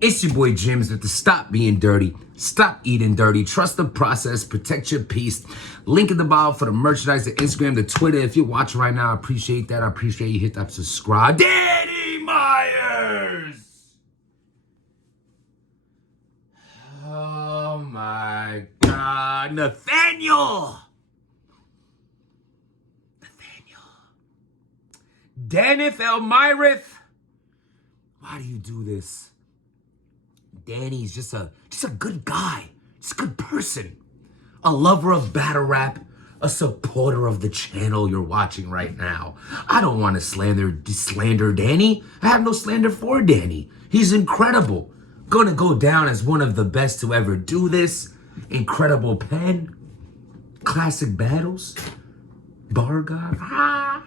It's your boy Jims with the Stop Being Dirty, Stop Eating Dirty, Trust the Process, Protect Your Peace. Link in the bio for the merchandise, the Instagram, the Twitter. If you're watching right now, I appreciate that. I appreciate you hit that subscribe. Danny Myers! Oh my God, Nathaniel! Danith Elmirith, why do you do this? Danny's just a good guy, just a good person, a lover of battle rap, a supporter of the channel you're watching right now. I don't want to slander Danny. I have no slander for Danny. He's incredible. Gonna go down as one of the best to ever do this. Incredible pen, classic battles, bar god.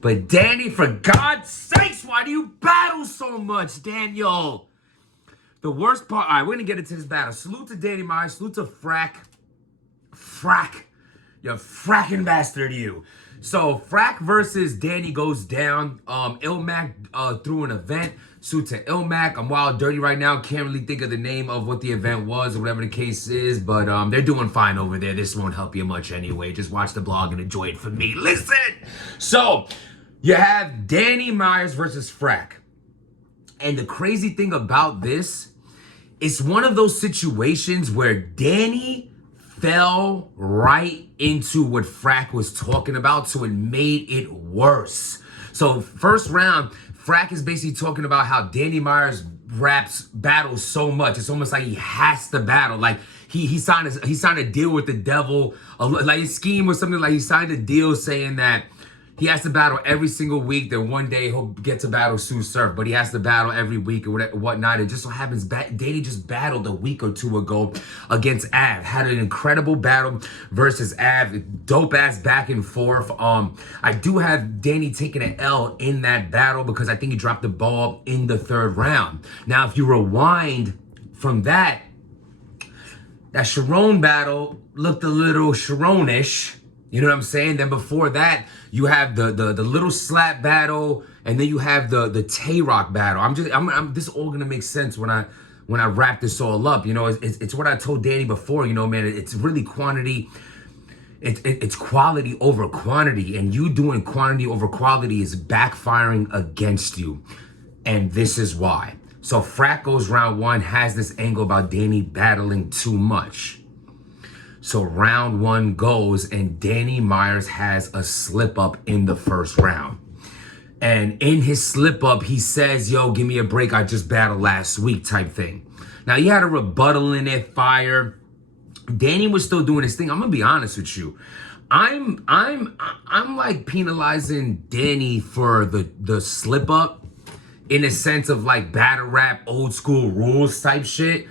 But Danny, for God's sakes, why do you battle so much, Daniel? The worst part, all right, we're going to get into this battle. Salute to Danny Myers, salute to Frak. You fracking bastard, you. So, Frak versus Danny goes down. Ilmac threw an event. Salute to Ilmac. I'm wild dirty right now. Can't really think of the name of what the event was or whatever the case is. But they're doing fine over there. This won't help you much anyway. Just watch the blog and enjoy it for me. Listen. So, you have Danny Myers versus Frak. And the crazy thing about this, it's one of those situations where Danny fell right into what Frak was talking about, so it made it worse. So first round, Frak is basically talking about how Danny Myers battles so much. It's almost like he has to battle. Like he signed a deal with the devil. Like his scheme was something like he signed a deal saying that he has to battle every single week. Then one day he'll get to battle Sue Surf, but he has to battle every week or whatnot. It just so happens Danny just battled a week or two ago against Av. Had an incredible battle versus Av. Dope ass back and forth. I do have Danny taking an L in that battle because I think he dropped the ball in the third round. Now, if you rewind from that Sharon battle looked a little Sharon-ish. You know what I'm saying? Then before that, you have the little slap battle, and then you have the Tay-Rock battle. This is all gonna make sense when I wrap this all up. You know, it's what I told Danny before. You know, man, it's really quantity. It's quality over quantity, and you doing quantity over quality is backfiring against you, and this is why. So Frak goes round one, has this angle about Danny battling too much. So round one goes, and Danny Myers has a slip up in the first round. And in his slip up, he says, yo, give me a break. I just battled last week type thing. Now, he had a rebuttal in it, fire. Danny was still doing his thing. I'm going to be honest with you. I'm like penalizing Danny for the slip up in a sense of like battle rap, old school rules type shit.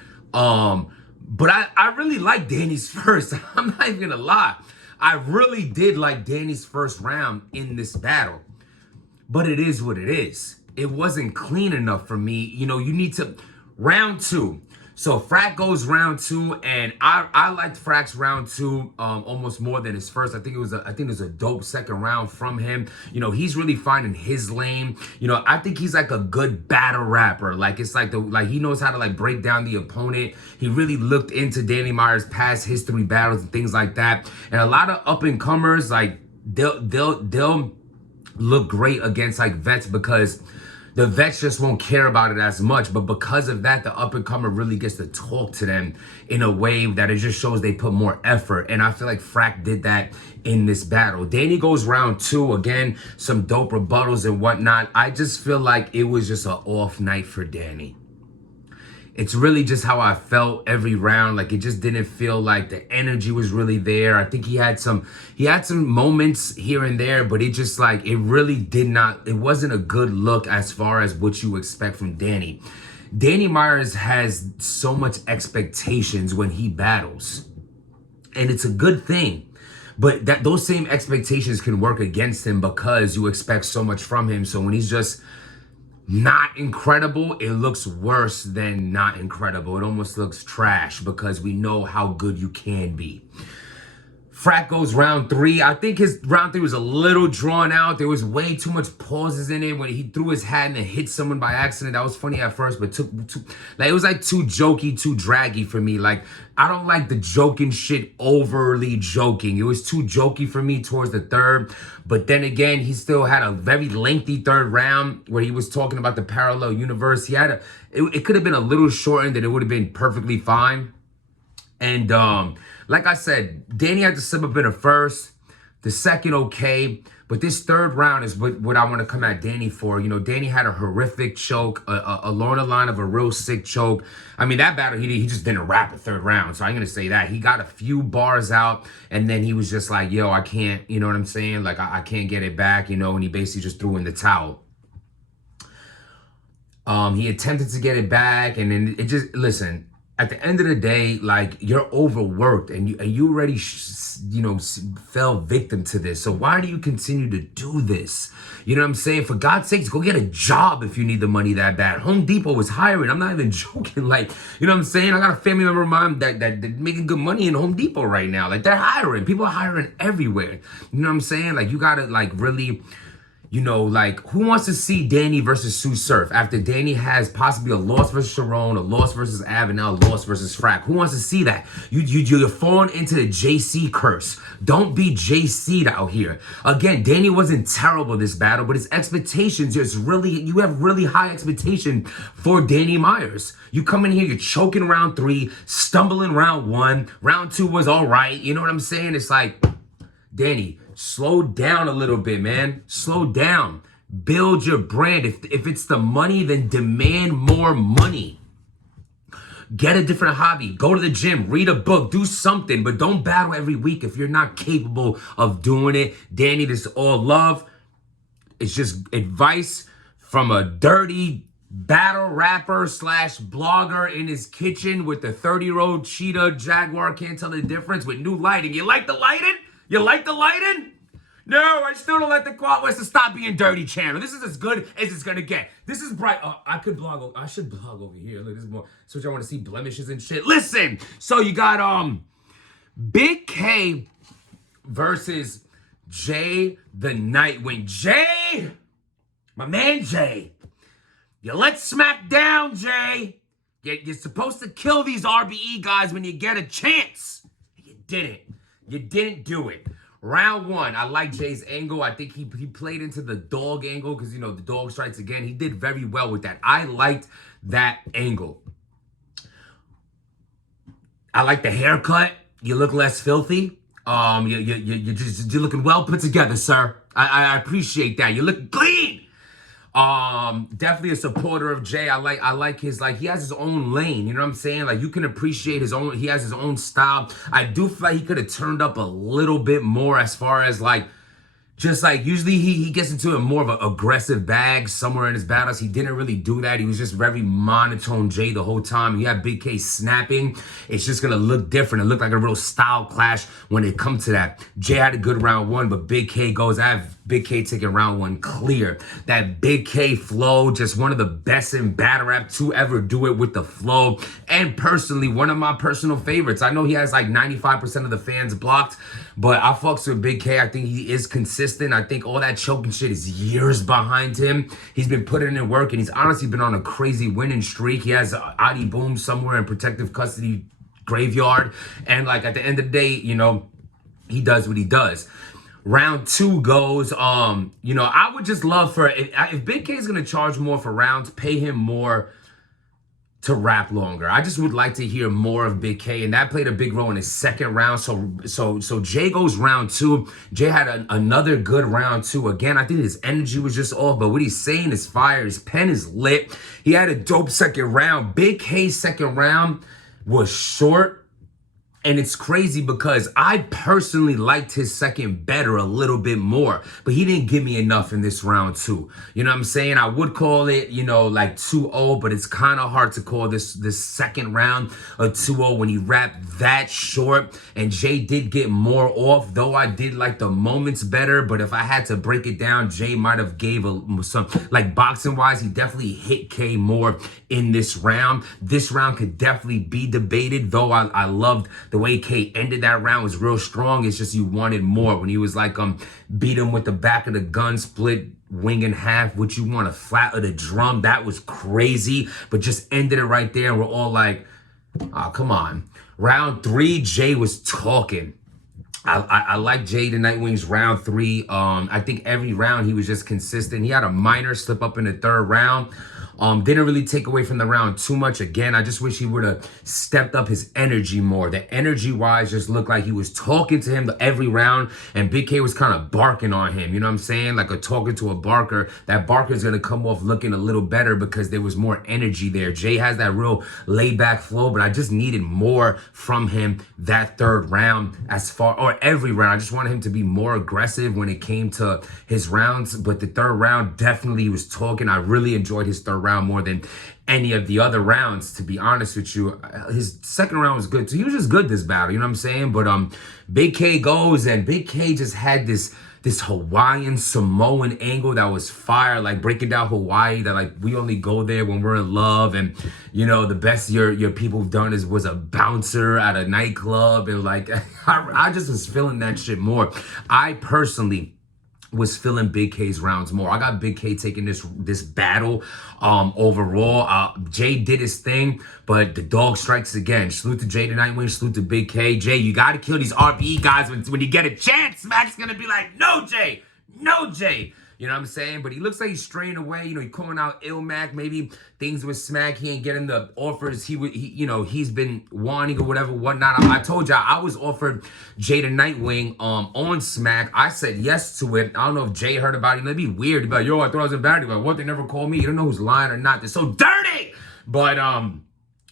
But I really like Danny's first. I'm not even gonna lie. I really did like Danny's first round in this battle. But it is what it is. It wasn't clean enough for me. You know, you need to... Round two. So Frak goes round two, and I liked Frak's round two almost more than his first. I think it was a dope second round from him. You know, he's really finding his lane. You know, I think he's like a good battle rapper. Like it's like he knows how to like break down the opponent. He really looked into Danny Myers' past history battles and things like that. And a lot of up and comers, like they'll look great against like vets because the vets just won't care about it as much. But because of that, the up-and-comer really gets to talk to them in a way that it just shows they put more effort. And I feel like Frak did that in this battle. Danny goes round two. Again, some dope rebuttals and whatnot. I just feel like it was just an off night for Danny. It's really just how I felt every round. Like it just didn't feel like the energy was really there. I think he had some moments here and there, but it just like, it really did not, it wasn't a good look as far as what you expect from Danny. Danny Myers has so much expectations when he battles, and it's a good thing. But those same expectations can work against him because you expect so much from him. So when he's just not incredible, it looks worse than not incredible. It almost looks trash because we know how good you can be. Frak goes round 3. I think his round 3 was a little drawn out. There was way too much pauses in it when he threw his hat and then hit someone by accident. That was funny at first, but like it was like too jokey, too draggy for me. Like I don't like the joking shit overly joking. It was too jokey for me towards the third. But then again, he still had a very lengthy third round where he was talking about the parallel universe. He had it could have been a little shortened and it would have been perfectly fine. And like I said, Danny had to slip up in the first, the second okay, but this third round is what I want to come at Danny for. You know, Danny had a horrific choke, along the line of a real sick choke. I mean, that battle, he just didn't rap a third round, so I'm going to say that. He got a few bars out, and then he was just like, yo, I can't, you know what I'm saying? Like, I can't get it back, you know, and he basically just threw in the towel. He attempted to get it back, and then it just, listen, at the end of the day, like, you're overworked and you already, fell victim to this. So why do you continue to do this? You know what I'm saying? For God's sakes, go get a job if you need the money that bad. Home Depot is hiring. I'm not even joking. Like, you know what I'm saying? I got a family member of mine that making good money in Home Depot right now. Like, they're hiring. People are hiring everywhere. You know what I'm saying? Like, you got to, like, really... You know, like, who wants to see Danny versus Sue Surf after Danny has possibly a loss versus Sharon, a loss versus Av, and now a loss versus Frak? Who wants to see that? You're falling into the JC curse. Don't be JC'd out here. Again, Danny wasn't terrible this battle, but his expectations, you have really high expectation for Danny Myers. You come in here, you're choking round 3, stumbling round 1. Round 2 was all right. You know what I'm saying? It's like, Danny, slow down a little bit, man. Slow down. Build your brand. If it's the money, then demand more money. Get a different hobby. Go to the gym. Read a book. Do something. But don't battle every week if you're not capable of doing it. Danny, this is all love. It's just advice from a dirty battle rapper / blogger in his kitchen with the 30-year-old cheetah Jaguar, can't tell the difference, with new lighting. You like the lighting? You like the lighting? No, I still don't like the Quad West to stop being dirty channel. This is as good as it's gonna get. This is bright. I should blog over here. Look, this is more. So I want to see blemishes and shit. Listen. So you got Big K versus Jay the Nightwing. Jay, my man Jay, you let smack down, Jay. You're supposed to kill these RBE guys when you get a chance. You didn't. You didn't do it. Round 1, I like Jay's angle. I think he played into the dog angle because, you know, the dog strikes again. He did very well with that. I liked that angle. I like the haircut. You look less filthy. You're looking well put together, sir. I appreciate that. You look clean. Definitely a supporter of Jay. I like his, like, he has his own lane, you know what I'm saying? Like, you can appreciate he has his own style. I do feel like he could have turned up a little bit more as far as, like, just like, usually he gets into a more of an aggressive bag somewhere in his battles. He didn't really do that. He was just very monotone Jay the whole time. You have Big K snapping. It's just going to look different. It looked like a real style clash when it comes to that. Jay had a good round 1, but Big K goes, I have Big K taking round 1 clear. That Big K flow, just one of the best in battle rap to ever do it with the flow. And personally, one of my personal favorites. I know he has like 95% of the fans blocked, but I fucks with Big K. I think he is consistent. I think all that choking shit is years behind him. He's been putting in work, and he's honestly been on a crazy winning streak. He has Adi Boom somewhere in protective custody graveyard. And like at the end of the day, you know, he does what he does. Round 2 goes, I would just love for, if Big K is going to charge more for rounds, pay him more to rap longer. I just would like to hear more of Big K, and that played a big role in his second round. So Jay goes round 2. Jay had another good round 2. Again, I think his energy was just off, but what he's saying is fire. His pen is lit. He had a dope second round. Big K's second round was short. And it's crazy because I personally liked his second better a little bit more, but he didn't give me enough in this round 2. You know what I'm saying? I would call it, like 2-0, but it's kind of hard to call this second round a 2-0 when he rapped that short. And Jay did get more off, though I did like the moments better. But if I had to break it down, Jay might have gave some, like boxing wise, he definitely hit K more in this round. This round could definitely be debated, though I loved the way K ended that round was real strong. It's just you wanted more. When he was like, beat him with the back of the gun, split wing in half, what you want, a flat of the drum. That was crazy, but just ended it right there. And we're all like, oh, come on. Round 3, Jay was talking. I like Jay the Nightwing's round 3. I think every round he was just consistent. He had a minor slip up in the 3rd round. Didn't really take away from the round too much. Again, I just wish he would have stepped up his energy more. The energy-wise just looked like he was talking to him every round, and Big K was kind of barking on him. You know what I'm saying? Like a talking to a barker. That barker is going to come off looking a little better because there was more energy there. Jay has that real laid-back flow, but I just needed more from him that 3rd round or every round. I just wanted him to be more aggressive when it came to his rounds, but the 3rd round, definitely he was talking. I really enjoyed his 3rd round more than any of the other rounds, to be honest with you. His 2nd round was good too. He was just good this battle, you know what I'm saying? But Big K goes, and Big K just had this Hawaiian Samoan angle that was fire, like breaking down Hawaii, that like we only go there when we're in love, and you know the best your people have done was a bouncer at a nightclub, and like I just was feeling that shit more. I personally was feeling Big K's rounds more. I got Big K taking this battle overall. Jay did his thing, but the dog strikes again. Salute to Jay the Nightwing, salute to Big K. Jay, you got to kill these RPE guys when you get a chance. Mac's going to be like, no, Jay, no, Jay. You know what I'm saying? But he looks like he's straying away. You know, he's calling out Ill Mac. Maybe things with Smack, he ain't getting the offers he's been wanting or whatnot. I told y'all I was offered Jay the Nightwing on Smack. I said yes to it. I don't know if Jay heard about it. It'd be weird. He'd be like, yo, I thought I was in bad. Like, what? They never called me. You don't know who's lying or not. They're so dirty. But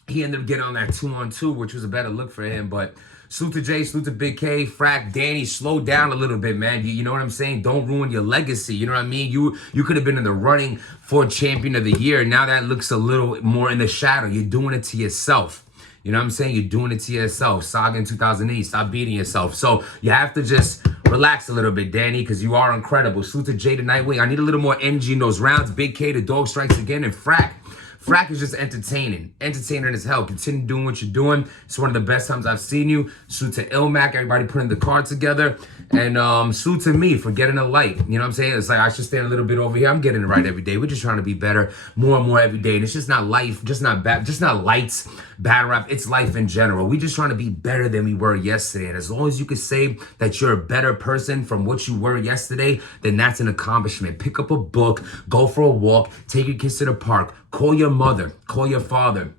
he ended up getting on that 2-on-2, which was a better look for him. But salute to Jay, salute to Big K, Frak, Danny, slow down a little bit, man. You know what I'm saying? Don't ruin your legacy. You know what I mean? You could have been in the running for Champion of the Year. Now that looks a little more in the shadow. You're doing it to yourself. You know what I'm saying? You're doing it to yourself. Saga in 2008, stop beating yourself. So you have to just relax a little bit, Danny, because you are incredible. Salute to Jay the Nightwing. I need a little more energy in those rounds. Big K, the dog strikes again, and Frak. Frak is just entertaining as hell. Continue doing what you're doing. It's one of the best times I've seen you. Salute to Ilmac, everybody putting the card together. And salute to me for getting a light. You know what I'm saying? It's like I should stand a little bit over here. I'm getting it right every day. We're just trying to be better more and more every day. And it's just not life, just not lights, battle rap. It's life in general. We're just trying to be better than we were yesterday. And as long as you can say that you're a better person from what you were yesterday, then that's an accomplishment. Pick up a book, go for a walk, take your kids to the park, call your mother, call your father,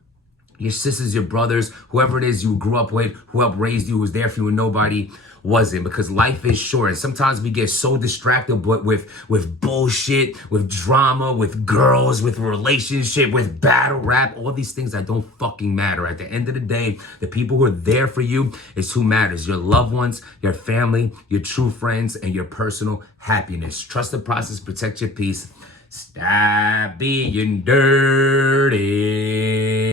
your sisters, your brothers, whoever it is you grew up with, who helped raise you, who was there for you when nobody wasn't, because life is short. And sometimes we get so distracted with bullshit, with drama, with girls, with relationship, with battle rap, all these things that don't fucking matter. At the end of the day, the people who are there for you is who matters. Your loved ones, your family, your true friends, and your personal happiness. Trust the process, protect your peace. Stop being dirty.